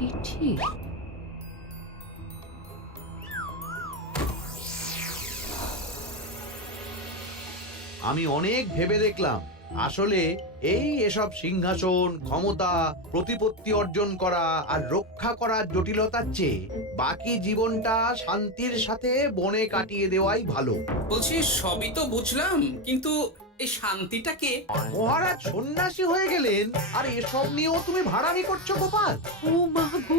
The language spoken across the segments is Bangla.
চিঠি। আমি অনেক ভেবে দেখলাম, আসলে এসব সিংহাসন, ক্ষমতা, প্রতিপত্তি অর্জন করা আর রক্ষা করার জটিলতার চেয়ে বাকি জীবনটা শান্তির সাথে বনে কাটিয়ে দেওয়াই ভালো। বলছি সবই তো বুঝলাম, কিন্তু এই শান্তিটা কে? মহারাজ সন্ন্যাসী হয়ে গেলেন আর এসব নিয়েও তুমি ভাড়ামি করছো গোপাল? ও মা গো,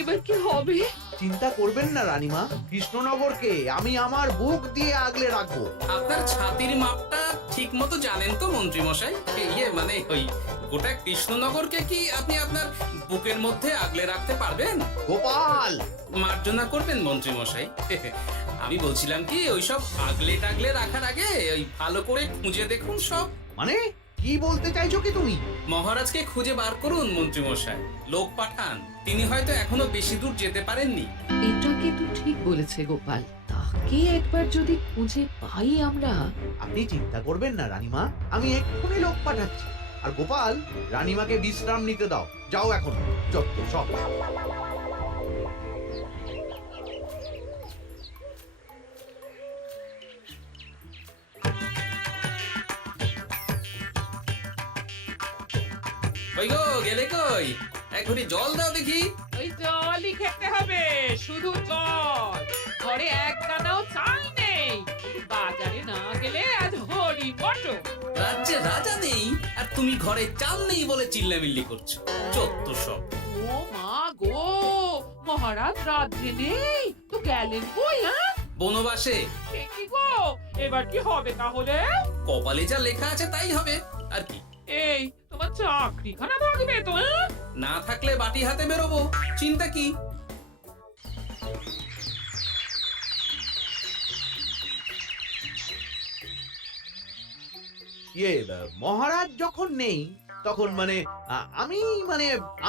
এবার কি হবে? চিন্তা করবেন না রানীমা, কৃষ্ণনগরকে আমি আমার বুক দিয়ে আগলে রাখবো। আপনার ছাতির মাপটা ঠিক মতো জানেন তো মন্ত্রী মশাই? মানে ওই গোটা কৃষ্ণনগরকে কি আপনি আপনার বুকের মধ্যে আগলে রাখতে পারবেন? গোপাল, মার্জনা করবেন মন্ত্রী মশাই। আমি বলছিলাম কি, ওইসব আগলে টাগলে রাখার আগে ওই ভালো করে খুঁজে দেখুন সব। মানে কি বলতে চাইছো কি তুমি? মহারাজকে খুঁজে বার করুন মন্ত্রী মশাই, লোক পাঠান। তিনি হয়তো এখনো বেশি দূর যেতে পারেননি। এটা কিন্তু ঠিক বলেছে গোপাল, তাকে একবার যদি খুঁজে পাই আমরা। আপনি চিন্তা করবেন না রানীমা, আমি এক্ষুনি লোক পাঠাচ্ছি। আর গোপাল, রানীমাকে বিশ্রাম নিতে দাও, যাও এখন। যত সব। কই গো, গেলে কই? এক ঘটি জল দাও দেখি। ওই জলই খেতে হবে, শুধু জল। ঘরে এক দানাও চাল নেই। বাজারে না গেলে আজ হরি মটর। রাজ্যে রাজা নেই আর তুমি ঘরে চাল নেই বলে চিল্লামিল্লি করছো। চত্ব সব। ও মা গো, মহারাজ রাজ্যে নেই তো গেলেন কই? হ্যাঁ, বনবাসে। সে কি গো, এবার কি হবে তাহলে? কপালে যা লেখা আছে তাই হবে, আর কি। এই তোমার চাকরিখানা থাকবে তো? হ্যাঁ, না থাকলে বাটি হাতে বেরোবো, চিন্তা কি? মহারাজ যখন নেই তখন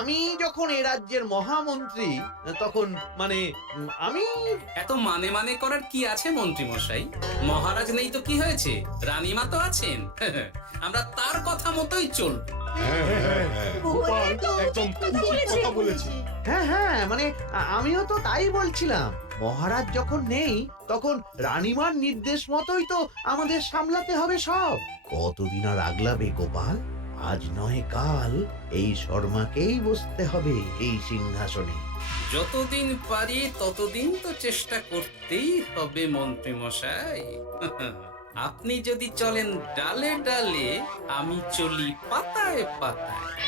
আমি যখন এ রাজ্যের মহামন্ত্রী, তখন আমি এত মানে মানে করার কি আছে মন্ত্রী মশাই? মহারাজ নেই তো কি হয়েছে, রানীমা তো আছেন। আমরা তার কথা মতোই চলব। গোপাল একদম উচিত কথা বলেছে। হ্যাঁ হ্যাঁ, আমিও তো তাই বলছিলাম। মহারাজ যখন নেই তখন রানীমার নির্দেশ মতোই তো আমাদের সামলাতে হবে সব। কতদিন আর আগলাবে গোপাল? আজ নয় কাল এই শর্মাকেই বসতে হবে এই সিংহাসনে। যতদিন পারি ততদিন তো চেষ্টা করতেই হবে মন্ত্রী মশাই। আপনি যদি চলেন ডালে ডালে, আমি চলি পাতায় পাতায়।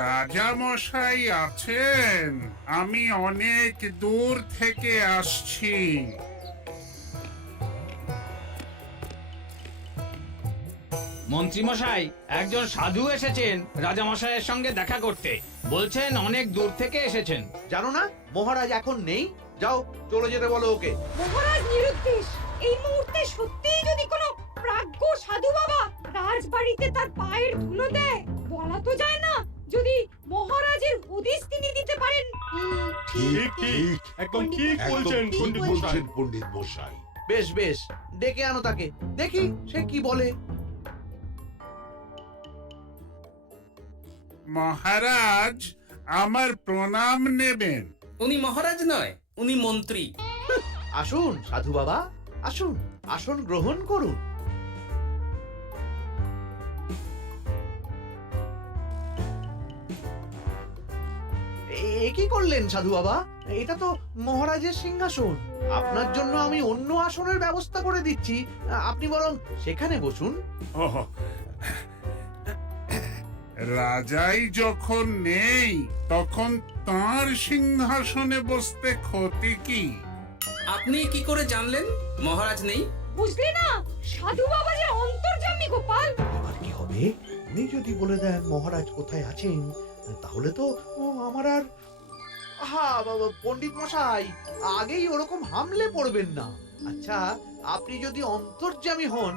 রাজা মশাই আছেন? আমি অনেক দূর থেকে আসছি। মন্ত্রীমশাই, একজন সাধু এসেছেন রাজামশাইয়ের সঙ্গে দেখা করতে। বলছেন অনেক দূর থেকে এসেছেন। জানো না মহারাজ এখন নেই? যাও, চলে যেতে বলো ওকে। মহারাজ নিরুদ্দেশ। এই মুহূর্তে সত্যিই যদি কোনো প্রাজ্ঞ সাধু বাবা রাজবাড়িতে তার পায়ের ধুলো দেয়, বলা তো যায় না যদি মহারাজের হদিস তিনি দিতে পারেন। ঠিক ঠিক, একদম ঠিক বলছেন পণ্ডিত মশাই। বেশ বেশ, ডেকে আনো তাকে, দেখি সে কি বলে। মহারাজ, আমার প্রণাম নেবেন। উনি মহারাজ নয়, উনি মন্ত্রী। আসুন সাধু বাবা, আসুন, আসন গ্রহণ করুন। এ কি করলেন সাধু বাবা? এটা তো মহারাজের সিংহাসন। আপনার জন্য আমি অন্য আসনের ব্যবস্থা করে দিচ্ছি, আপনি বরং সেখানে বসুন। ওহ, রাজাই যখন নেই তখন তার সিংহাসনে বসতে ক্ষতি কি? আপনি কি করে জানলেন মহারাজ নেই? বুঝলি না, সাধু বাবা যে অন্তর্যামী গোপাল। এবার কি হবে? উনি যদি বলে দেন মহারাজ কোথায় আছেন, তাহলে তো আমার আর বাবা পণ্ডিত মশাই, আগেই ওরকম হামলে পড়বেন না। আচ্ছা, আপনি যদি অন্তর্যামী হন,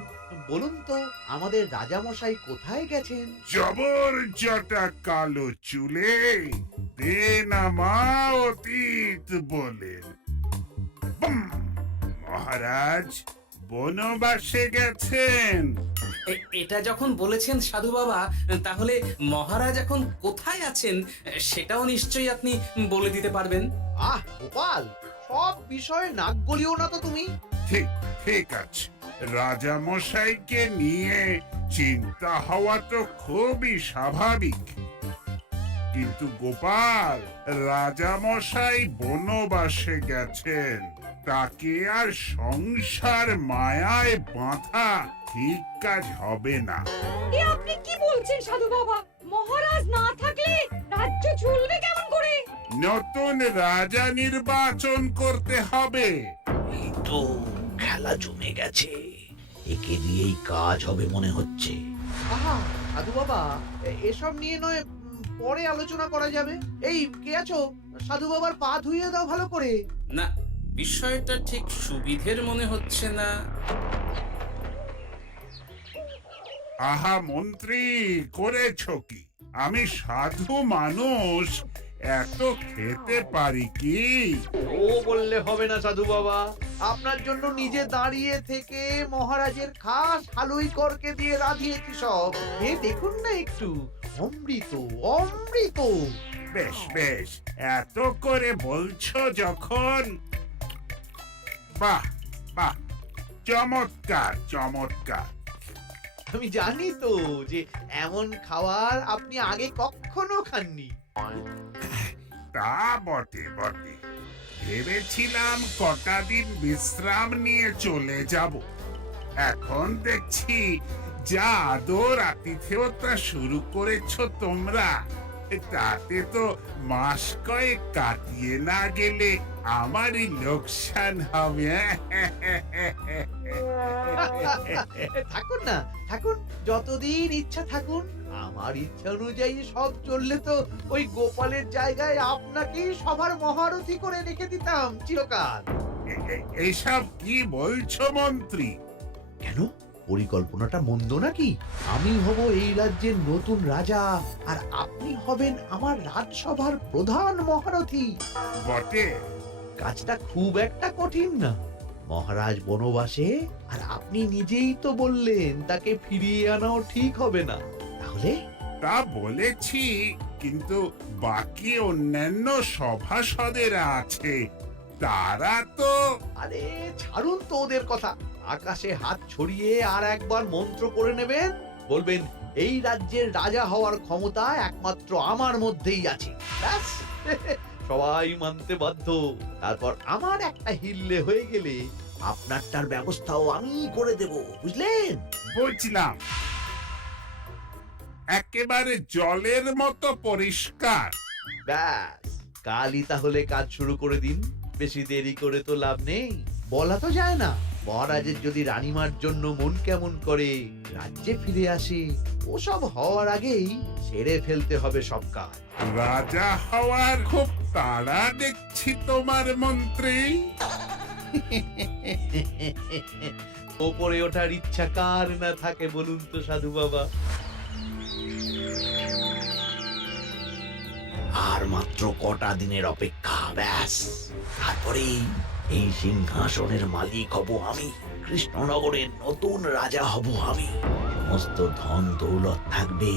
বলুন তো আমাদের রাজা মশাই কোথায় গেছেন? জবর জটা কালো চুলে বেনামা অতীত বলেন। বুম! মহারাজ, বনবাসে গেছেন। এটা যখন বলেছেন সাধু বাবা, তাহলে মহারাজ এখন কোথায় আছেন সেটাও নিশ্চয়ই আপনি বলে দিতে পারবেন। আহ গোপাল, সব বিষয়ে নাক গলিও না তো তুমি। ঠিক ঠিক আছে, রাজা মশাইকে নিয়ে চিন্তা হওয়া তো খুবই স্বাভাবিক, কিন্তু গোপাল, রাজা মশাই বনবাসে গেছেন, তাকে আর সংসার মায়ায় বাঁধা ঠিক কাজ হবে না। এ আপনি কি বলছেন সাধু বাবা? মহারাজ না থাকলে রাজ্য চলবে কেমন করে? নতুন রাজা নির্বাচন করতে হবে। এই তো খেলা জমে গেছে, একে দিয়েই কাজ হবে মনে হচ্ছে। আহা সাধু বাবা, এসব নিয়ে নয় পরে আলোচনা করা যাবে। এই কে আছো? সাধু বাবার পা ধুইয়ে দাও ভালো করে। না, বিষয়টা ঠিক সুবিধের মনে হচ্ছে না। আহা মন্ত্রী, করেছো কি? আমি সাধু মানুষ, এত খেতে পারি কি? ও বললে হবে না সাধু বাবা, আপনার জন্য নিজে দাঁড়িয়ে থেকে মহারাজের খাস হালুই করকে দিয়ে রাঁধিয়েছি সব। এ দেখুন না একটু, অমৃত অমৃত। বেশ বেশ, এত করে বলছো যখন, বাহ বাহ, চমৎকার চমৎকার। আমি জানি তো যে এমন খাবার আপনি আগে কখনো খাননি। তা বটে বটে, ভেবেছিলাম কটা দিন বিশ্রাম নিয়ে চলে যাব, এখন দেখছি যা আদর আতিথেয়তা শুরু করেছো তোমরা, তাতে তো মাস কয়েক কাটিয়ে না গেলে আমারই লোকসান হবে। থাকুন না, থাকুন, যতদিন ইচ্ছা থাকুন। আমার ইচ্ছা অনুযায়ী সব চললে তো ওই গোপালের জায়গায় আপনাকেই সবার মহারথী করে রেখে দিতাম চিরকাল। এইসব কি বলছো মন্ত্রী? কেন, পরিকল্পনাটা মন্দ নাকি? আমি হব এই রাজ্যের নতুন রাজা, আর আপনি হবেন আমার রাজসভার প্রধান মহারথী। বটে, কাজটা খুব একটা কঠিন না। মহারাজ বনবাসে, আর আপনি নিজেই তো বললেন তাকে ফিরিয়ে আনাও ঠিক হবে না। তাহলে তা বলেছি, কিন্তু বাকি অন্যান্য সভাসদেরা আছে, তারা তো। আরে ছাড়ুন তো ওদের কথা। আকাশে হাত ছড়িয়ে আর একবার মন্ত্র করে নেবেন, বলবেন এই রাজ্যের রাজা হওয়ার ক্ষমতা একমাত্র আমার মধ্যেই আছে। ব্যাস, সবাই মানতে বাধ্য। তারপর আমার একটা হিল্লে হয়ে গেলে আপনারটার ব্যবস্থাও আমি করে দেব, বুঝলেন? বুঝলাম, একেবারে জলের মতো পরিষ্কার। ব্যাস, কালই তাহলে কাজ শুরু করে দিন। বেশি দেরি করে তো লাভ নেই। বলা তো যায় না, মহারাজের যদি রানীমার জন্য মন কেমন করে, রাজ্যে ফিরে আসে, ওসব হওয়ার আগেই সেরে ফেলতে হবে সব কাজ। রাজা হওয়ার খুব তাড়া দেখছি তোমার মন্ত্রী। ওপরে ওঠার ইচ্ছা কার না থাকে বলুন তো সাধু বাবা? আর মাত্র কটা দিনের অপেক্ষা, ব্যাস তারপরেই এই সিংহাসনের মালিক হব আমি, কৃষ্ণনগরের নতুন রাজা হব আমি। সমস্ত ধন দৌলত থাকবে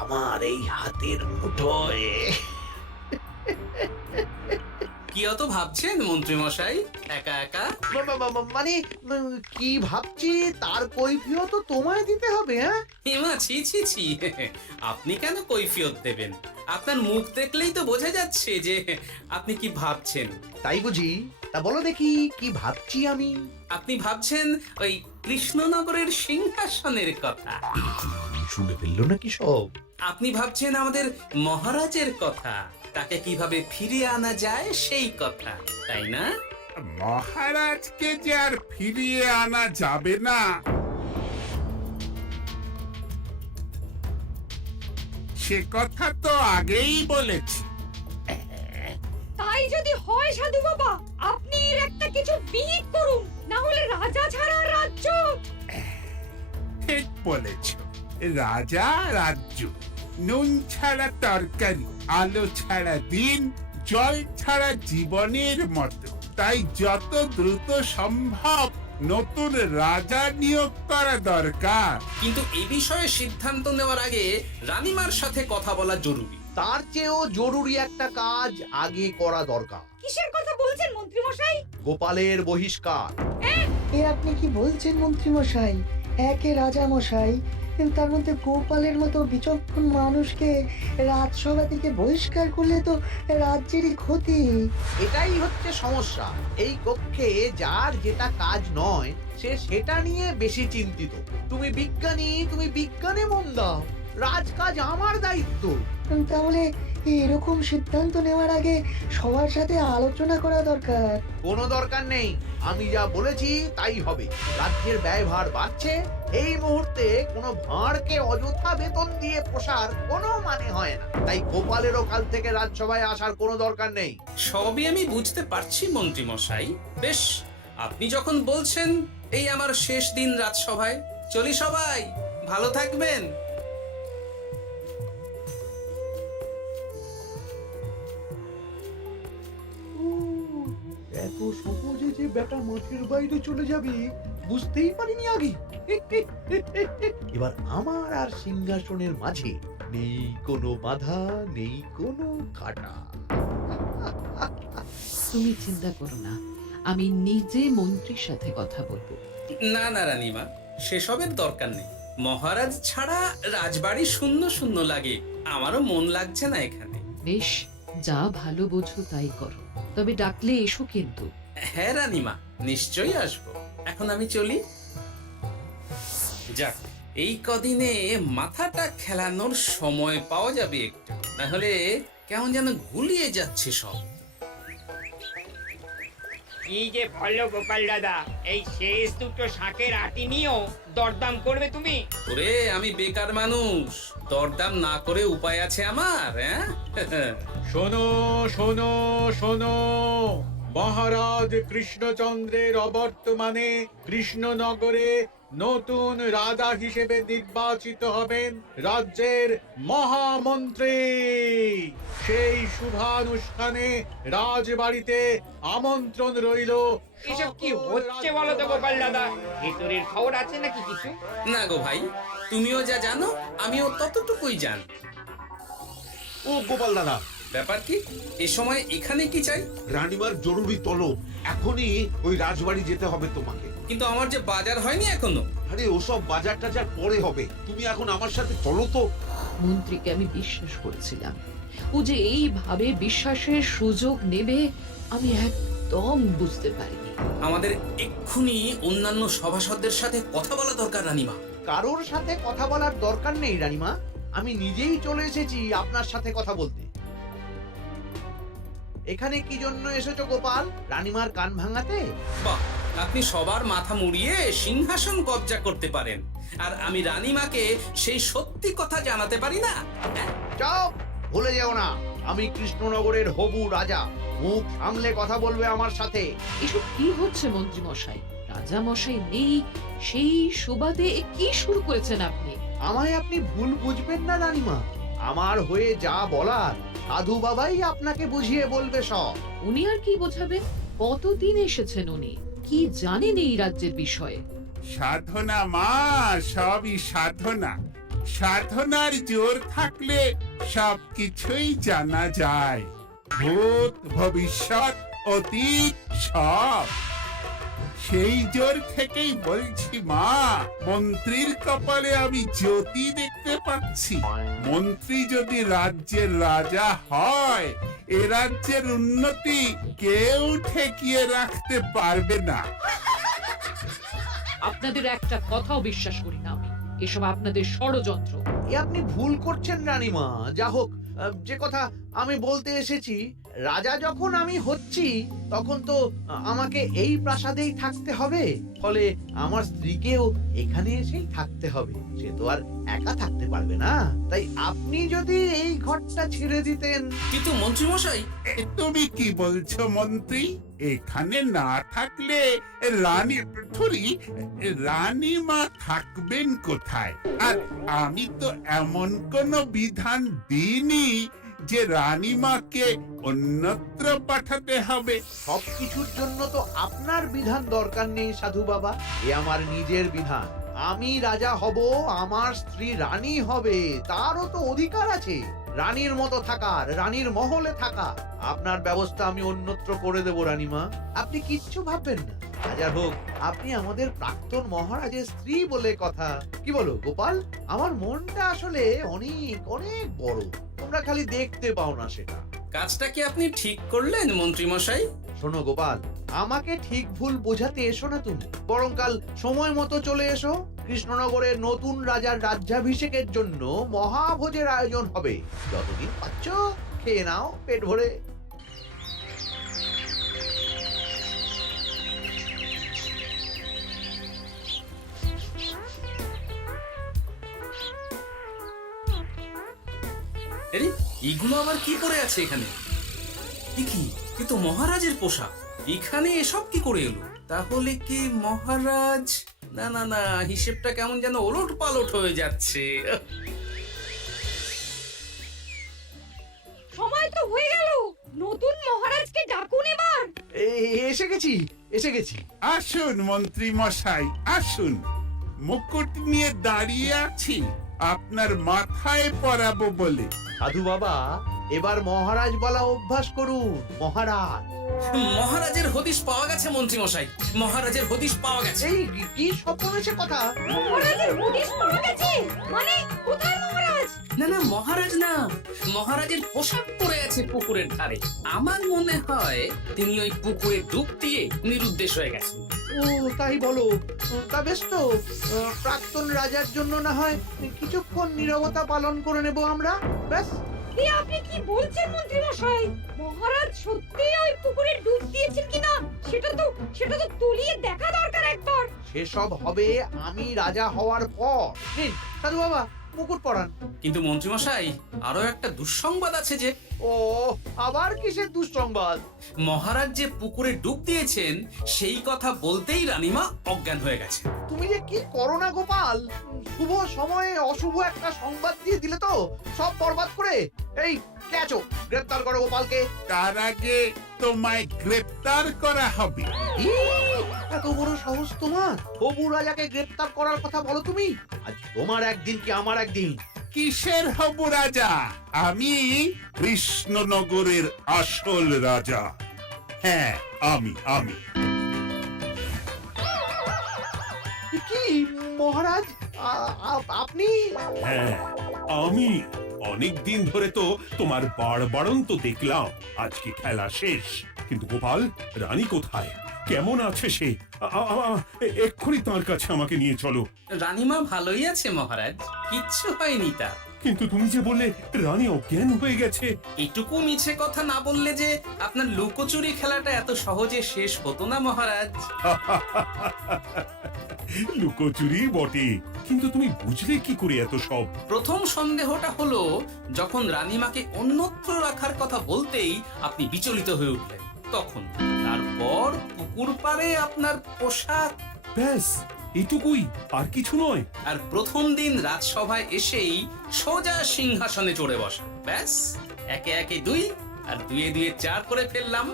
আমার এই হাতের মুঠোয়। কি অত ভাবছেন মন্ত্রী মশাই একা একা? মানে কি ভাবছি তার কৈফিয়ত তো তোমায় দিতে হবে। হ্যাঁ, হিমা, ছি ছি ছি, আপনি কেন কৈফিয়ত দেবেন? আপনার মুখ দেখলেই তো বোঝা যাচ্ছে যে আপনি কি ভাবছেন। তাই বুঝি? তা বলো দেখি কি ভাবছি আমি। আপনি ভাবছেন ওই কৃষ্ণনগরের সিংহাসনের কথা। শুনে ফেললো নাকি সব? আপনি ভাবছেন আমাদের মহারাজের কথা, তাকে কিভাবে ফিরিয়ে আনা যায় সেই কথা, তাই না? মহারাজকে যে আর ফিরিয়ে আনা যাবে না, সে কথা তো আগেই বলেছি। তাই যদি হয় সাধু বাবা, আপনি এর একটা কিছু বিহিত করুন, না হলে রাজা ছাড়া রাজ্য। ঠিক বলেছ, রাজা রাজ্য, নুন ছাড়া তরকারি, আলো ছাড়া দিন, জল ছাড়া জীবনের মতো। তাই যত দ্রুত সম্ভব নতুন রাজা নিয়োগ করা দরকার। কিন্তু এ বিষয়ে সিদ্ধান্ত নেওয়ার আগে রানীমার সাথে কথা বলা জরুরি। তার চেয়েও জরুরি একটা কাজ আগে করা দরকার। কিসের কথা বলছেন মন্ত্রী মশাই? গোপালের বহিষ্কার। এ আপনি কি বলছেন মন্ত্রী মশাই? একে রাজা মশাই, তার মধ্যে গোপালের মতো বিচক্ষণ মানুষকে রাজসভা থেকে বহিষ্কার করলে তো রাজ্যেরই ক্ষতি। এটাই হচ্ছে সমস্যা। এই কক্ষে যার যেটা কাজ নয় সে সেটা নিয়ে বেশি চিন্তিত। তুমি বিজ্ঞানী, তুমি বিজ্ঞানে মন দাও, রাজকাজ আমার দায়িত্ব। তাহলে এরকম সিদ্ধান্ত নেওয়ার আগে সবার সাথে আলোচনা করা দরকার। কোনো দরকার নেই, আমি যা বলেছি তাই হবে। রাজ্যের ব্যয়ভার বাড়ছে, এই মুহূর্তে কোনো ভাঁড়কে অযথা বেতন দিয়ে পোষার কোনো মানে হয় না। তাই গোপালেরও কাল থেকে রাজসভায় আসার কোনো দরকার নেই। সবই আমি বুঝতে পারছি মন্ত্রী মশাই। বেশ, আপনি যখন বলছেন, এই আমার শেষ দিন রাজসভায়। চলি সবাই, ভালো থাকবেন। এত সহজে যে বেটা মাঠের বাইরে চলে যাবে বুঝতেই পারিনি আগে। এবার আমার আর সিংহাসনের মাঝে নেই কোনো বাধা, নেই কোনো কাটা। তুমি চিন্তা করো না, আমি নিজে মন্ত্রীর সাথে কথা বলবো। না না রানীমা, সেসবের দরকার নেই। মহারাজ ছাড়া রাজবাড়ি শূন্য শূন্য লাগে। আমারও মন লাগছে না এখানে। বেশ, যা ভালো বোঝো তাই করো, তবে ডাকলে এসো কিন্তু। হ্যাঁ রানীমা, নিশ্চয়ই আসবো। এখন আমি চলি। যাক, এই কদিনে মাথাটা খেলানোর সময় পাওয়া যাবে একটু, তাহলে কেমন যেন গুলিয়ে যাচ্ছে সব। কি যে বলো গোপাল দাদা, এই শেষ দুটো শাকের আটি নিয়েও দরদাম করবে তুমি? ওরে, আমি বেকার মানুষ, দরদাম না করে উপায় আছে আমার? হ্যাঁ শোনো শোনো শোনো, মহারাজ কৃষ্ণচন্দ্রের অবর্তমানে কৃষ্ণনগরে নতুন রাজা হিসেবে নির্বাচিত হবেন রাজ্যের মহামন্ত্রী। সেই শুভানুষ্ঠানে রাজবাড়িতে আমন্ত্রণ রইল। এসব কি হচ্ছে বলো তো গোপাল দাদা? ভিতরের খবর আছে নাকি কিছু? না গো ভাই, তুমিও যা জানো আমিও ততটুকুই জানি। ও গোপাল দাদা, ব্যাপার কি? এ সময় এখানে কি চাই? রানীমার জরুরি তলব। এখনই ওই রাজবাড়ি যেতে হবে তোমাকে। কিন্তু আমার যে বাজার হয়নি এখনো। আরে ওসব বাজার টাজার পরে হবে, তুমি এখন আমার সাথে চলো তো। মন্ত্রীকে আমি বিশ্বাস করেছিলাম, ও যে এইভাবে বিশ্বাসের সুযোগ নেবে আমি একদম বুঝতে পারিনি। আমাদের এক্ষুনি অন্যান্য সভাসদদের সাথে কথা বলা দরকার রানীমা। কারোর সাথে কথা বলার দরকার নেই রানীমা, আমি নিজেই চলে এসেছি আপনার সাথে কথা বলতে। এখানে কি জন্য এসেছো গোপাল? রানীমার কান ভাঙাতে? বাহ, আপনি সবার মাথা মুড়িয়ে সিংহাসন কবজা করতে পারেন, আর আমি রানীমাকে সেই সত্যি কথা জানাতে পারি না? চুপ! ভুলে যেও না, আমি কৃষ্ণনগরের হবু রাজা। মুখ সামলে কথা বলবে আমার সাথে। এসব কি হচ্ছে মন্ত্রী মশাই? রাজা মশাই নেই, সেই সুবাদে এ কি শুরু করেছেন আপনি? আমায় আপনি ভুল বুঝবেন না রানীমা, আমার হয়ে যা বলার সাধু বাবাই আপনাকে বুঝিয়ে বলবে সব। উনি আর কি বোঝাবেন? কতদিন এসেছেন উনি, কি জানেন এই রাজ্যের বিষয়ে? সাধনা মা, সবই সাধনা। সাধনার জোর থাকলে সবকিছুই জানা যায়। ভূত, ভবিষ্যৎ, অতীত সব। সেই জোর থেকেই বলছি মা, মন্ত্রীর কপালে আমি জ্যোতি দেখতে পাচ্ছি। মন্ত্রী যদি রাজ্যের রাজা হয়, এ রাজ্যের উন্নতি কেউ ঠেকিয়ে রাখতে পারবে না। আপনাদের একটা কথাও বিশ্বাস করি না আমি, এসব আপনাদের ষড়যন্ত্র। এ আপনি ভুল করছেন রানীমা। যা হোক, যে কথা আমি বলতে এসেছি, রাজা যখন আমি হচ্ছি তখন তো আমাকে এই প্রাসাদেই থাকতে হবে, ফলে আমার স্ত্রীকেও এখানে এসেই থাকতে হবে। সে তো আর একা থাকতে পারবে না। তাই আপনি যদি এই ঘরটা ছেড়ে দিতেন। কিন্তু মন্ত্রী মশাই, তুমি কি বলছো মন্ত্রী? এখানে না থাকলে রানীমা থাকবেন কোথায়? আর আমি তো এমন কোন বিধান দিইনি যে রানীমাকে অন্যত্র পাঠাতে হবে? সবকিছুর জন্য তো আপনার বিধান দরকার নেই সাধু বাবা, এ আমার নিজের বিধান। আমি রাজা হব, আমার স্ত্রী রানী হবে, তারও তো অধিকার আছে রানীর মতো থাকার, রানীর মহলে থাকা। আপনার ব্যবস্থা আমি অন্যত্র করে দেব রানীমা, আপনি কিচ্ছু ভাববেন না। হাজার হোক আপনি আমাদের প্রাক্তন মহারাজের স্ত্রী বলে কথা। কি বলো গোপাল? আমার মনটা আসলে অনেক অনেক বড়, তোমরা খালি দেখতে পাও না সেটা। কাজটা কি আপনি ঠিক করলেন মন্ত্রী মশাই? শোনো গোপাল, আমাকে ঠিক ভুল বোঝাতে এসো না তুমি, বরং কাল সময় মতো চলে এসো। কৃষ্ণনগরের নতুন রাজার রাজ্যাভিষেকের জন্য মহাভোজের আয়োজন হবে। যতদিন পাচ্ছ খেয়ে নাও পেট ভরে। আরে এগুলো আবার কি পরে আছে এখানে? কি এ তো মহারাজের পোশাক, এখানে এসব কি করে এলো? তাহলে কি মহারাজ? না না না, হিসেবটা কেমন যেন ওলট পালট হয়ে যাচ্ছে। সময় তো হয়ে গেল, নতুন মহারাজকে ডাকুন এবার। এসে গেছি এসে গেছি। আসুন মন্ত্রী মশাই, আসুন। মুকুট নিয়ে দাঁড়িয়ে আছি আপনার মাথায় পরাবো বলে। সাধু বাবা, এবার মহারাজ বলা অভ্যাস করুন। মহারাজ। মহারাজের হদিশ পাওয়া গেছে মন্ত্রী মশাই, মহারাজের হদিশ পাওয়া গেছে। এই কি স্বপ্ন হয়েছে কথা? মহারাজের হদিশ পাওয়া গেছে মানে কোথায় মহারাজ? না না, মহারাজ না, মহারাজের পোশাক পরে আছে পুকুরের ধারে। আমার মনে হয় তিনি ওই পুকুরে ডুব দিয়ে নিরুদ্দেশ হয়ে গেছেন। ও তাই বলো? তা বেশ তো, প্রাক্তন রাজার জন্য না হয় কিছুক্ষণ নীরবতা পালন করে নেব আমরা, ব্যাস। এ আপনি কি বলছেন মন্ত্রী মশাই? মহারাজ সত্যি ওই পুকুরে ডুব দিয়েছেন কিনা সেটা তো তলিয়ে দেখা দরকার একবার। সেসব হবে আমি রাজা হওয়ার পর। নিন সাধু বাবা, মুকুট পরান। কিন্তু মন্ত্রী মশাই, আরো একটা দুঃসংবাদ আছে যে। ও আবার কিসের দুঃসংবাদ? মহারাজ যে পুকুরে ডুব দিয়েছেন সেই কথা বলতেই রানীমা অজ্ঞান হয়ে গেছে। তুমি যে কি করো না গোপাল, শুভ সময়ে অশুভ একটা সংবাদ দিয়ে দিলে তো সব বরবাদ করে। এই ক্যাচো, গ্রেফতার করো গোপালকে। তার আগে তোমায় গ্রেপ্তার করা হবে। এত বড় সাহস তোমার? হবু রাজাকে গ্রেফতার করার কথা বলো তুমি? আজ তোমার একদিন কি আমার একদিন। কিসের হব রাজা? আমি কৃষ্ণনগরের আসল রাজা। হ্যাঁ, আমি। কি মহারাজ, আপনি? হ্যাঁ, আমি অনেকদিন ধরে তো তোমার বাড়বাড়ন্ত দেখলাম, আজকে খেলা শেষ। কিন্তু গোপাল, রানী কোথায়? কেমন আছে সে? এক্ষুনি তার কাছে আমাকে নিয়ে চলো। রানীমা ভালোই আছে মহারাজ, কিচ্ছু হয়নি তার। কিন্তু তুমি যে বললে রানী অজ্ঞান হয়ে গেছে। এটুকু মিছে কথা না বললে যে আপনার লুকোচুরি খেলাটা এত সহজে শেষ হতো না মহারাজ। লুকোচুরি বটে, কিন্তু তুমি বুঝলে কি করে এত সব? প্রথম সন্দেহটা হলো যখন রানীমাকে অন্যত্র রাখার কথা বলতেই আপনি বিচলিত হয়ে উঠলেন, তখন। তারপর পুকুর পাড়ে আপনার পোশাক। ব্যাস এটুকুই, আর কিছু নয়। আর প্রথম দিন রাজসভায় এসেই সোজা সিংহাসনে চড়ে বসা, ব্যাস। একে একে 2 আর 2 এ 2 4 করে ফেললাম।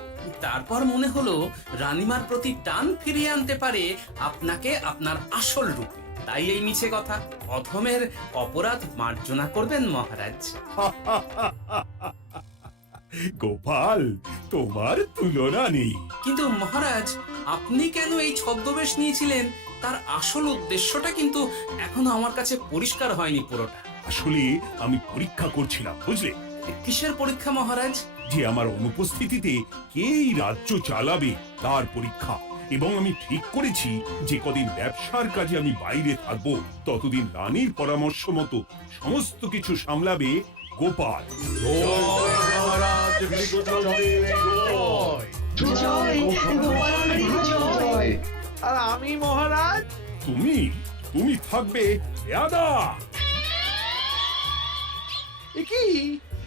তারপর মনে হলো রানীমার প্রতি টান ফিরিয়ে আনতে পারে আপনাকে আপনার আসল রূপে। তাই এই মিছে কথা। অধমের অপরাধ মার্জনা করবেন মহারাজ। গোপাল, তোমার তুলনা নেই। কিন্তু মহারাজ, আপনি কেন এই ছদ্মবেশ নিয়েছিলেন তার আসল উদ্দেশ্যটা কিন্তু এখনো আমার কাছে পরিষ্কার হয়নি পুরোটা। আসলে আমি পরীক্ষা করছিলাম, বুঝলে? কিসের পরীক্ষা মহারাজ? যে আমার অনুপস্থিতিতে কে এই রাজ্য চালাবে তার পরীক্ষা। এবং আমি ঠিক করেছি যে কদিন ব্যবসার কাজে আমি বাইরে থাকবো, ততদিন রানীর পরামর্শ মতো সমস্ত কিছু সামলাবে গোপাল। আর আমি মহারাজ? তুমি থাকবে পেয়াদা। কি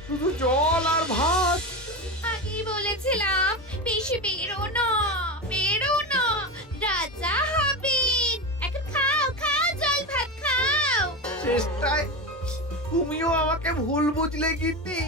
শুধু জল আর ভাত? আগেই বলেছিলাম বেশি বেরো না, রাজা হবেন। এখন খাও জল ভাত খাও। চেষ্টায় তুমিও আমাকে ভুল বুঝলে গিন্নি।